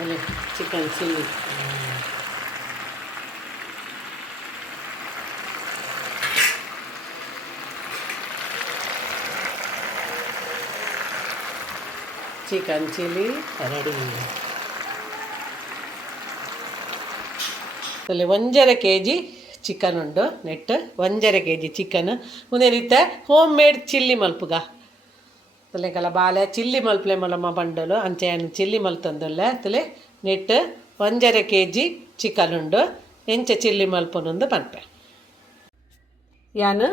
ಒಳ್ಳೆ chicken chilli. Chicken chilli ready. ಅಲ್ಲಿ 1.5 kg chicken ಉಂಡು ನೆಟ್ 1.5 kg ಚಿಕನ್ ಉಂದೇನಿತ್ತೆ ಹೋಮ್ ಮೇಡ್ ಚಿಲ್ಲಿ ಮಲ್ಪುಗ ತಲೆಗಳ ಬಾಲೆ ಚಿಲ್ಲಿ ಮಲ್ಪಲೆ ಮಲಮ್ಮ ಬಂಡಲು ಅಂಚೆ ಚಿಲ್ಲಿ ಮಲ್ತಂದಲ್ಲ ತಲೆ ನೆಟ್ 1.5 kg ಚಿಕನ್ ಉಂಡು ಎಂಚ ಚಿಲ್ಲಿ ಮಲ್ಪನೊಂದು ಪನ್ಪೆ. ಯಾನು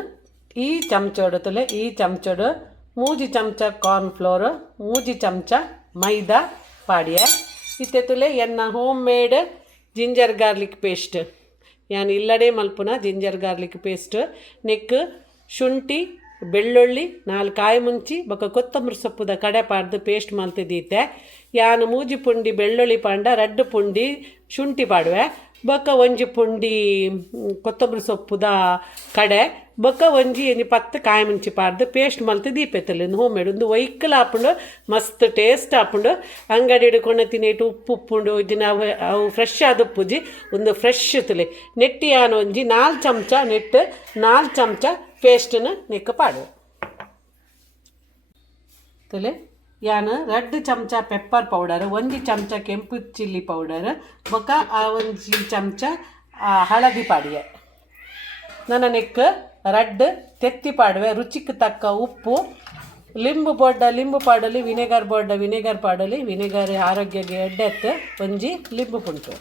ಈ ಚಮಚೋಡು ತಲೆ ಈ ಚಮಚೋಡು 3 ಚಮಚ ಕಾರ್ನ್ಫ್ಲೋರ್ 3 ಚಮಚ ಮೈದಾ ಪಾಡಿಯ ಇತ್ತೆ ತುಲೆ ಎನ್ನ home made ginger garlic paste ಯಾನು ಇಲ್ಲಡೆ ಮಲ್ಪುನ ಜಿಂಜರ್ ಗಾರ್ಲಿಕ್ ಪೇಸ್ಟ್ ನೆಕ್ ಶುಂಠಿ ಬೆಳ್ಳುಳ್ಳಿ 4 ಕಾಯಿ ಮುಂಚಿ ಬೊಕ್ಕ ಕೊತ್ತಂಬರಿ ಸೊಪ್ಪುದ ಕಡೆ ಪಾಡ್ದು ಪೇಸ್ಟ್ ಮಲ್ತಿದ್ದೀತೆ. ಯಾನು 3 ಪುಂಡಿ ಬೆಳ್ಳುಳ್ಳಿ ಪಾಂಡ 2 ಪುಂಡಿ ಶುಂಠಿ ಪಾಡುವೆ ಬೊಕ್ಕ 1 ಪುಂಡಿ ಕೊತ್ತಂಬರಿ ಸೊಪ್ಪುದ ಕಡೆ ಬೊಕ್ಕ 10 ಕಾಯಿ ಮುಂಚಿ ಪಾಡ್ದು ಪೇಸ್ಟ್ ಮಲ್ತು ದೀಪೆತ್ತಲ್ಲಿ ಹೋಮ್ ಮೇಡ್ ಒಂದು ವೈಕಲ್ ಹಾಪುಂಡು ಮಸ್ತ್ ಟೇಸ್ಟ್ ಹಾಪುಂಡು. ಅಂಗಡಿ ಹಿಡ್ಕೊಂಡು ತಿನ್ನೇಟು ಉಪ್ಪುಂಡು ಇಜ್ಜಿನ ಅವು ಫ್ರೆಶ್ ಆದ ಉಪ್ಪುಜಿ ಒಂದು ಫ್ರೆಶ್ ತುಲೆ ನೆಟ್ಟಿ ಯಾನು 4 ಚಮಚ ನೆಟ್ಟು 4 ಚಮಚ ಪೇಸ್ಟನ್ನು ನೆಕ್ಕ ಪಾಡುವೆ ತುಲೆ. ಯಾನು 2 ಚಮಚ ಪೆಪ್ಪರ್ ಪೌಡರ್ 1 ಚಮಚ ಕೆಂಪು ಚಿಲ್ಲಿ ಪೌಡರ್ ಬೊಕ್ಕ 1 ಚಮಚ ಹಳದಿ ಪಾಡಿಗೆ ನನ್ನ ನೆಕ್ 2 ತೆತ್ತಿ ಪಾಡುವೆ ರುಚಿಗೆ ತಕ್ಕ ಉಪ್ಪು ಲಿಂಬು ಪಾಡಲಿ ವಿನೆಗರ್ ವಿನೆಗರ್ ಪಾಡಲಿ ವಿನೆಗರ್ ಆರೋಗ್ಯಕ್ಕೆ ಎಡ್ಡೆತ್ತು 1 ಲಿಂಬು ಪುಂಟು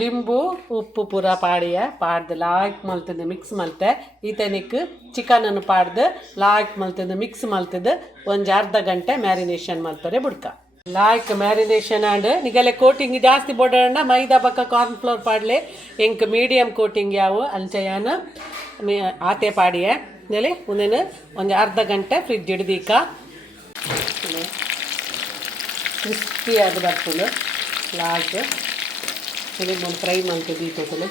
ಲಿಂಬು ಉಪ್ಪು ಪೂರ ಪಾಡಿಯ ಪಾಡ್ದು ಲಾಯ್ಕ್ ಮಲ್ತದ್ದು ಮಿಕ್ಸ್ ಮಲ್ತೆ ಈತನಿಕ್ ಚಿಕನನ್ನು ಪಾಡ್ದು ಲಾಯ್ಕ್ ಮಲ್ತದ್ದು ಮಿಕ್ಸ್ ಮಲ್ತದ್ದು 1/2 ಗಂಟೆ ಮ್ಯಾರಿನೇಷನ್ ಮಲ್ಪರೆ ಬುಡ್ಕ ಲಾಯ್ಕ್ ಮ್ಯಾರಿನೇಷನ್ ಆಂಡ್ ನಿಗಲೆ ಕೋಟಿಂಗ್ ಜಾಸ್ತಿ ಬೋಡಣ್ಣ ಮೈದಾ ಬಕ್ಕ ಕಾರ್ನ್ಫ್ಲೋರ್ ಪಾಡ್ಲೆ ಎಂಕ್ ಮೀಡಿಯಮ್ ಕೋಟಿಂಗ್ ಯಾವು ಅಂಚೆಯಾನ ಆತೆ ಪಾಡಿಯ ನೆಲೆ ಒಂದೇನು 1/2 ಗಂಟೆ ಫ್ರಿಜ್ ಹಿಡ್ದೀಕ ಕ್ರಿಸ್ಪಿ ಆಗಿ ಬರ್ತದೆ ಲಾಯ್ಕ್ ಒಂದು ಫ್ರೈ ಮಾಡ್ತೀವಿ ದೀಪದಲ್ಲಿ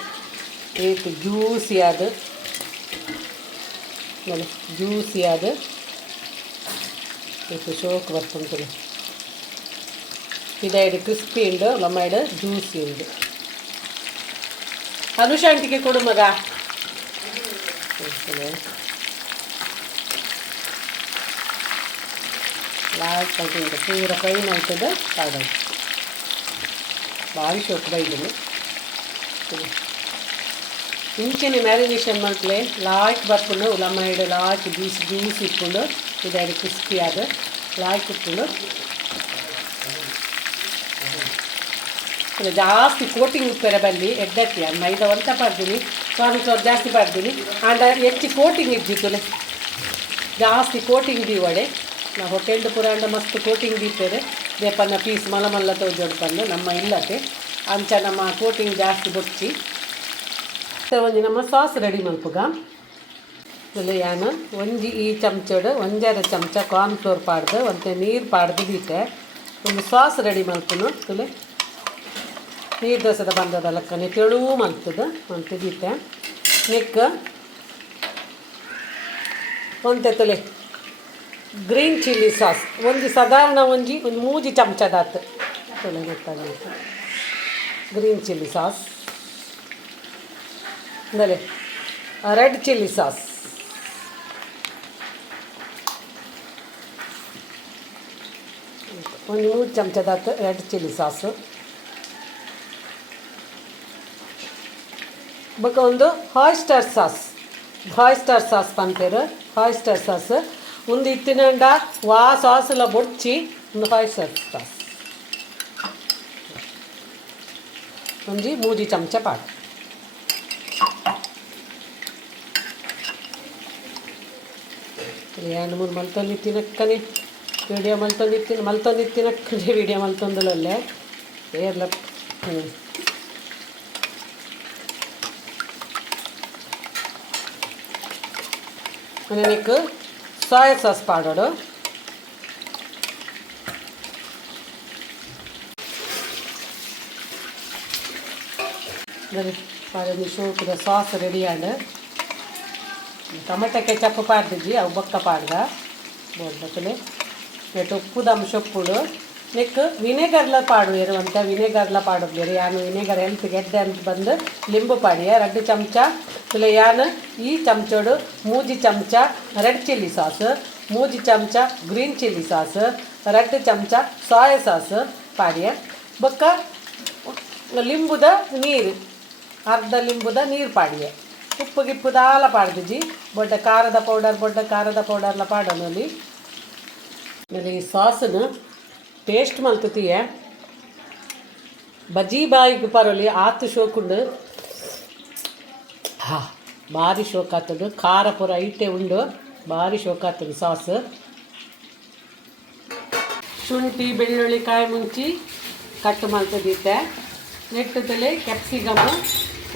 ಏಕ್ ಜ್ಯೂಸಿ ಅದು ಏಕ್ ಶೋಕ್ ಬರ್ತಂತದೆ ಇದಾಯ್ಡು ಕ್ರಿಸ್ಪಿ ಉಂಡು ಲಮ್ಮಾಯ್ಡು ಜ್ಯೂಸಿ ಉಂಡು. ಅನುಶಾಂತಿಗೆ ಕೊಡು ಮಗ ಲಾಸ್ಟ್ ಆಗಿ ಪೂರ ಫ್ರೈ ಮಾಡ್ತದೆ ಕಾಡು ಭಾರಿ ಶೋಕ್ ಬೈದನು ಇಂಚಿನ ಮ್ಯಾರಿನೇಷನ್ ಮಾಡ್ಕಲೆ ಲಾಯ್ಕ್ ಬರ್ಕೊಂಡು ಉಲಮ್ಮಾಯ್ಡು ಲಾಯ್ಕ್ ಜ್ಯೂಸ್ ಇಟ್ಕೊಂಡು ಇದಾಯ್ಡು ಕ್ರಿಸ್ಪಿ ಆದ ಲಾಯ್ಕ್ ಇಟ್ಕೊಂಡು ಜಾಸ್ತಿ ಕೋಟಿಂಗ್ ಉಪ್ಪೆರ ಬಲ್ಲಿ ಎಡ್ಡತ್ತಿ ಮೈದಾ ಒಂತ ಪಾಡ್ತೀನಿ ಕಾರ್ನ್ಫ್ಲೋರ್ ಜಾಸ್ತಿ ಪಾಡ್ತೀನಿ ಆಂಡ ಹೆಚ್ಚು ಕೋಟಿಂಗ್ ಇದ್ದಿತ್ತು ಜಾಸ್ತಿ ಕೋಟಿಂಗ್ ದೀವಡೆ ನಾವು ಹೊಟ್ಟೆಂಡು ಪುರಾಂಡ ಮಸ್ತ್ ಕೋಟಿಂಗ್ ದೀಪೇರೆ ದೇಪನ್ನ ಪೀಸ್ ಮಲ್ಲ ತೋಜೋಡ್ಕೊಂಡು ನಮ್ಮ ಇಲ್ಲತೆ ಅಂಚ ನಮ್ಮ ಕೋಟಿಂಗ್ ಜಾಸ್ತಿ ಬೊಚ್ಚಿ ಒಂದು ನಮ್ಮ ಸಾಸ್ ರೆಡಿ ಮಲ್ಪುಗ ಇಲ್ಲಿ ಯಾನು ಈ ಚಮಚಡು 1/2 ಚಮಚ ಕಾರ್ನ್ಫ್ಲೋರ್ ಪಾಡ್ದು ಒಂದು ನೀರು ಪಾಡ್ದು ದೀತೆ ಒಂದು ಸಾಸ್ ರೆಡಿ ಮಲ್ಪನು ತುಲೆ ನೀರು ದೋಸೆದ ಬಂದದ ಲೆಕ್ಕನೆ ತೆಳುವು ಮಲ್ತದ ಅಂತ ದೀತೆ ನೆಕ್ ಒಂತೆ ತುಲೆ ಗ್ರೀನ್ ಚಿಲ್ಲಿ ಸಾಸ್ ಒಂದು ಸಾಧಾರಣ ಒಂದು 3 ಚಮಚದಾತು ತುಲೆ ಗೊತ್ತಾಗುತ್ತೆ ಗ್ರೀನ್ ಚಿಲ್ಲಿ ಸಾಸ್ ಅಂದರೆ ರೆಡ್ ಚಿಲ್ಲಿ ಸಾಸ್ ಒಂದು 3 ಚಮಚದಾತು ರೆಡ್ ಚಿಲ್ಲಿ ಸಾಸು ಬೊಕ್ಕ ಒಂದು ಹಾಯ್ಸ್ಟರ್ ಸಾಸ್ ಪಂಪೇರು ಹಾಯ್ಸ್ಟರ್ ಸಾಸ್ ಒಂದು ಇತ್ತಿನಂಡ ಸಾಸೆಲ್ಲ ಬೊಡ್ಚಿ ಒಂದು ಹಾಯ್ಸ್ಟರ್ ಸಾಸ್ 3 ಚಮಚ ಪಾಡು ಎರಡು 3 ಮಲ್ತೊಂದಿತ್ತಿನಕ್ಕನೆ ವೀಡಿಯೋ ಮಲ್ತೊಂದಿತ್ತಿನಕ್ಕನೆ ವೀಡಿಯೋ ಮಲ್ತೊಂದಲಲ್ಲೇ ಏರ್ಲ ನನಗೆ ಸೋಯಾ ಸಾಸ್ ಪಾಡೋಡು ಶೋಕದ sauce ready and tomato ketchup ಪಾಡ್ದಿದ್ವಿ ಅವು ಬೊಕ್ಕ ಪಾಡ್ದ ಬೋಡ್ಬತ್ತಲೆ ನೆಟ್ಟು ಉಪ್ಪು ದಮ್ ಸೊಪ್ಪುಡು ನೆಕ್ ವಿನೆಗರ್ಲ ಪಾಡು ಇರುವಂಥ ವಿನೆಗರ್ಲ ಪಾಡುಗ್ಲೇರು ಯಾನು ವಿನೆಗರ್ ಹೆಲ್ತ್ ಗೆಡ್ಡೆ ಅಂತ ಬಂದು ಲಿಂಬು ಪಾಡಿಯ 2 ಚಮಚ ತುಲೆ ಯಾನು ಈ ಚಮಚೋಡು 3 ಚಮಚ ರೆಡ್ ಚಿಲ್ಲಿ ಸಾಸ್ 3 ಚಮಚ ಗ್ರೀನ್ ಚಿಲ್ಲಿ ಸಾಸ್ 2 ಚಮಚ ಸೋಯಾ ಸಾಸ್ ಪಾಡಿಯ ಬೊಕ್ಕ ಲಿಂಬುದ ನೀರು ಅರ್ಧ ಲಿಂಬುದ ನೀರು ಪಾಡಿಯ ಉಪ್ಪು ಗಿಪ್ಪುದಾಲ ಪಾಡ್ದಿಜಿ ಬೊಡ್ಡ ಖಾರದ ಪೌಡರ್ಲ ಪಾಡೋನಲ್ಲಿ ಆಮೇಲೆ ಈ ಸಾಸನ್ನು ಪೇಸ್ಟ್ ಮಲ್ತುತ್ತೀಯ ಬಜ್ಜಿ ಬಾಯಿಗೆ ಪರೋಲಿ ಆತು ಶೋಕುಂಡು ಭಾರಿ ಶೋಕ್ ಆಗ್ತದೆ ಖಾರ ಪೂರ ಐಟೆ ಉಂಡು ಭಾರಿ ಶೋಕ್ ಆಗ್ತದೆ ಸಾಸ್ ಶುಂಠಿ ಬೆಳ್ಳುಳ್ಳಿ ಕಾಯಿ ಮುಂಚಿ ಕಟ್ ಮಲ್ತದಿತ್ತೆ ನೆಟ್ಟದಲ್ಲಿ ಕ್ಯಾಪ್ಸಿಕಮ್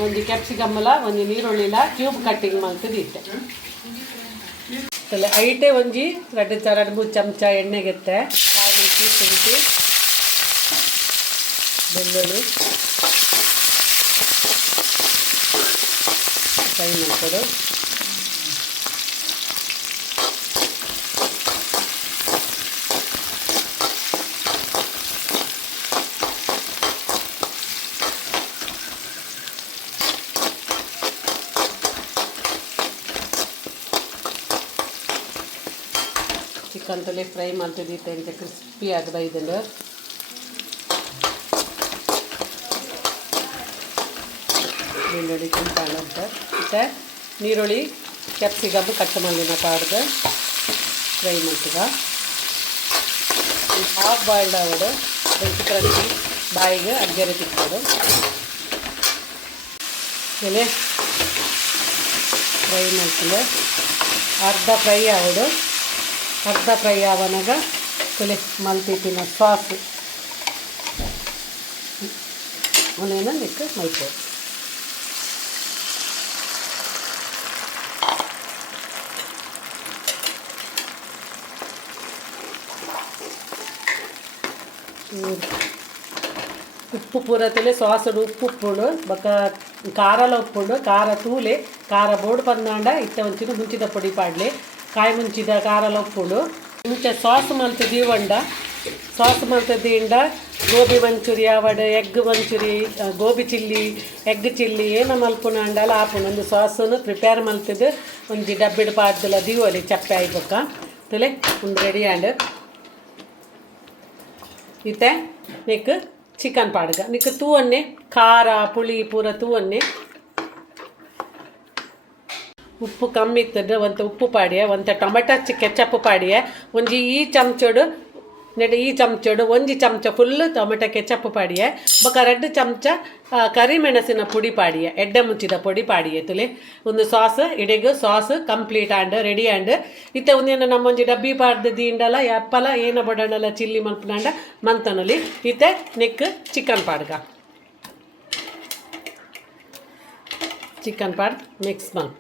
ಒಂದು ಕ್ಯಾಪ್ಸಿಕಮ್ಮಲ ಒಂದು ನೀರುಳ್ಳಿಲ ಕ್ಯೂಬ್ ಕಟ್ಟಿಂಗ್ ಮಲ್ತದಿತ್ತೆ ತಲೆ ಐಟೆ ಒಂಜಿ 2-3 ಚಮಚ ಎಣ್ಣೆಗೆತ್ತೆ ಕಾಯಿ ಮುಂಚಿ ಶುಂಠಿ ಬೆಳ್ಳುಳ್ಳಿ ಫ್ರೈ ಮಾಡ್ಕೊಡು ಚಿಕನ್ ತಲೆ ಫ್ರೈ ಮಾಡ್ತಿದ್ದಿತ್ತೆ ಅಂತ ಕ್ರಿಸ್ಪಿ ಆದ ಬೈದಲು ಬೆಳ್ಳುಳ್ಳಿ ಕೆಂಪಾಗಂತ ಮತ್ತು ನೀರುಳ್ಳಿ ಕ್ಯಾಪ್ಸಿಕಮ್ ಕಟ್ ಮಾಡಿನ ಪಾಡ್ದು ಫ್ರೈ ಮಾಡ್ತದ ಹಾಫ್ ಬಾಯ್ಲ್ಡ್ ಆಗೋದು ಕ್ರಂಚಿ ಬಾಯಿಗೆ ಅಗ್ಗೆರೆ ತಿಕ್ಕೋದು ಆಮೇಲೆ ಫ್ರೈ ಮಾಡ್ಕೊಂಡು ಅರ್ಧ ಫ್ರೈ ಆವನಾಗ ತಲೆ ಮಲ್ತಿನ ಸಾಸ್ ಅವನೇನ ನೆಕ್ ಮಲ್ಕೋದು ಉಪ್ಪು ಪೂರ ತಲೆ ಸಾಸಡು ಉಪ್ಪುಂಡು ಬೊಕ್ಕ ಖಾರಲ ಉಪ್ಪುಂಡು ಖಾರ ತೂಲೆ ಖಾರ ಬೋರ್ಡ್ ಪಂದಾಂಡ ಇತ್ತ ಒಂಚಿನ ಮುಂಚಿದ ಪೊಡಿ ಪಾಡ್ಲೆ ಕಾಯಿ ಮುಂಚಿದ ಖಾರಲ ಉಪ್ಪುಂಡು ಮುಂಚೆ ಸಾಸ್ ಮಲ್ತದೀವಂಡ ಸಾಸ್ ಮಲ್ತದಿಂಡ ಗೋಬಿ ಮಂಚೂರಿ ಆವಡ್ egg manchurian gobi chilli egg chilli ಏನು ಮಲ್ಪುನಾಂಡಲ ಆಪುಂಡು ಒಂದು ಸಾಸನ್ನು ಪ್ರಿಪೇರ್ ಮಲ್ತದ್ದು ಒಂಜಿ ಡಬ್ಬಿಡ್ ಪಾಡ್ದಲ ದೀವಲಿ ಚಪ್ಪೆ ಆಯ್ಬೊಕ್ಕ ತಲೆ ಒಂದು ರೆಡಿ ಆಂಡ್ ಇತ್ತೆ ನೆಕ್ ಚಿಕನ್ ಪಾಡ್ಗ ನಿಕ್ ತೂವನ್ನೇ ಖಾರ ಪುಳಿ ಪೂರ ತೂವನ್ನೇ ಉಪ್ಪು ಕಮ್ಮಿ ಇತ್ತಂದ್ರೆ ಒಂದು ಉಪ್ಪು ಪಾಡಿಯ ಒಂದು ಟೊಮೆಟೊ ಕೆಚಪ್ ಪಾಡಿಯ ಒಂಜಿ ಈ ಚಮಚೋಡು ಒಂಜಿ ಚಮಚ ಫುಲ್ ಟೊಮೆಟೊ ಕೆಚಪ್ ಪಾಡಿಯ ಬೊಕ 2 ಚಮಚ ಕರಿಮೆಣಸಿನ ಪುಡಿ ಪಾಡಿಯ ಎಡ್ಡೆ ಮುಚ್ಚಿದ ಪೊಡಿ ಪಾಡಿಯ ತುಲೆ ಒಂದು ಸಾಸ್ ಇಡೆಗು sauce complete and ready and ಇತ್ತೆ ಒಂದೇನು ನಮ್ಮೊಂಜಿ ಡಬ್ಬಿ ಪಾಡ್ದು ದೀಂಡಲ ಎಪ್ಪಲ ಏನ ಬಡಣಲ ಚಿಲ್ಲಿ ಮಲ್ಪನಾಂಡ ಮಂತನೊಲಿ ಇತ್ತೆ ನೆಕ್ ಚಿಕನ್ ಪಾಡ್ಗ ಚಿಕನ್ ಪಾಡ್ದು ಮಿಕ್ಸ್ ಮಲ್ಪ್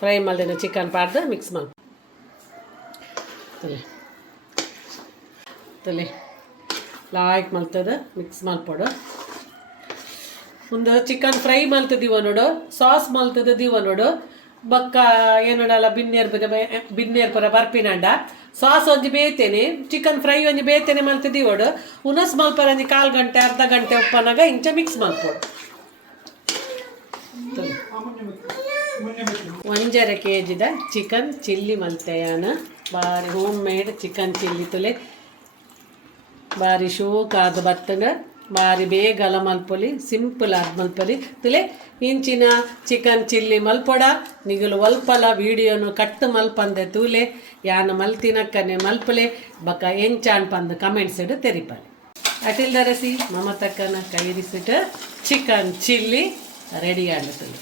ಫ್ರೈ ಮಲ್ದಿನ ಚಿಕನ್ ಪಾಡ್ದು ಮಿಕ್ಸ್ ಮಲ್ಪ್ ತಲೆ ಲಾಯ್ಕ್ ಮಲ್ತದ ಮಿಕ್ಸ್ ಮಲ್ಪೊಡು ಒಂದು ಚಿಕನ್ ಫ್ರೈ ಮಲ್ತದಿವ ನೋಡು ಸಾಸ್ ಮಲ್ತದಿವ ನೋಡು ಬೊಕ್ಕ ಏನೋಡಲ್ಲ ಬಿನ್ನೇರ್ ಪುರ ಬರ್ಪಿನಂಡ ಸಾಸ್ ಒಂಜಿ ಬೇತೇನೆ ಚಿಕನ್ ಫ್ರೈ ಒಂಜಿ ಬೇತೇನೆ ಮಲ್ತದಿವೋಡು ಉನಸ್ ಮಲ್ಪರ ಒಂಜಿ 1/4 ಗಂಟೆ ಅರ್ಧ ಗಂಟೆ ಉಪ್ಪನಾಗ ಇಂಚ ಮಿಕ್ಸ್ ಮಲ್ಪೋಡು 1.5 kg ಚಿಕನ್ ಚಿಲ್ಲಿ ಮಲ್ತೆಯಾನ ಬಾರಿ ಹೋಮ್ ಮೇಡ್ ಚಿಕನ್ ಚಿಲ್ಲಿ ತುಲೆ ಬಾರಿ ಶೋಕ್ ಆದ ಬತ್ತನ ಬಾರಿ ಬೇಗಲ ಮಲ್ಪೊಲಿ ಸಿಂಪಲ್ ಆದ ಮಲ್ಪೊಲಿ ತುಲೆ ಇಂಚಿನ ಚಿಕನ್ ಚಿಲ್ಲಿ ಮಲ್ಪೊಡ ನಿಗಲು ಒಲ್ಪಲ ವೀಡಿಯೋನು ಕಟ್ಟು ಮಲ್ಪಂದೆ ತೂಲೆ ಯಾನ ಮಲ್ತಿನಕ್ಕನೆ ಮಲ್ಪಲೆ ಬಕ ಎಂಚಾನ್ ಪಂದು ಕಮೆಂಟ್ಸ್ ಇಡು ತೆರಿಪಲೆ ಅಟಿಲ್ ದರಸಿ ಮಮತಕ್ಕನ ಕೈರಿಸಿಟ್ಟು ಚಿಕನ್ ಚಿಲ್ಲಿ ರೆಡಿ ಆಗುತ್ತದೆ.